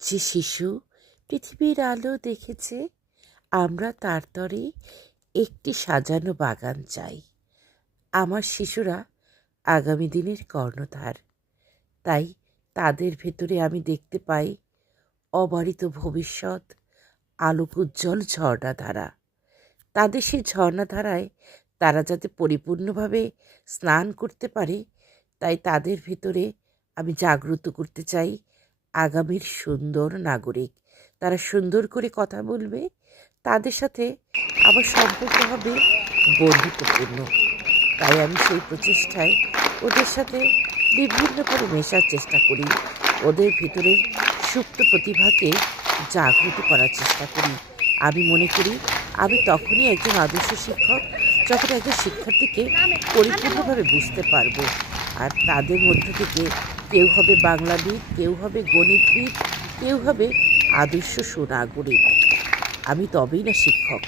যে শিশু পৃথিবীর আলো দেখেছে, আমরা তার তরে একটি সাজানো বাগান চাই। আমার শিশুরা আগামী দিনের কর্ণধার। তাই তাদের ভেতরে আমি দেখতে পাই অবারিত ভবিষ্যৎ, আলোকোজ্জ্বল ঝর্ণাধারা। তাদের সেই ঝর্ণাধারায় তারা যাতে পরিপূর্ণভাবে স্নান করতে পারে, তাই তাদের ভেতরে আমি জাগ্রত করতে চাই আগামীর সুন্দর নাগরিক। তারা সুন্দর করে কথা বলবে, তাদের সাথে আমার সম্পর্ক হবে বন্ধুত্বপূর্ণ। তাই আমি সেই প্রচেষ্টায় ওদের সাথে বিভিন্ন করে মেশার চেষ্টা করি, ওদের ভিতরের সুপ্ত প্রতিভাকে জাগ্রত করার চেষ্টা করি। আমি মনে করি আমি তখনই একজন আদর্শ শিক্ষক যখন একজন শিক্ষার্থীকে পরিপূর্ণভাবে বুঝতে পারবো। আর তাদের মধ্য থেকে কেউ হবে বাংলাবিদ, কেউ হবে গণিতবিদ, কেউ হবে আদর্শ সুনাগরিক। আমি তবেই না শিক্ষক।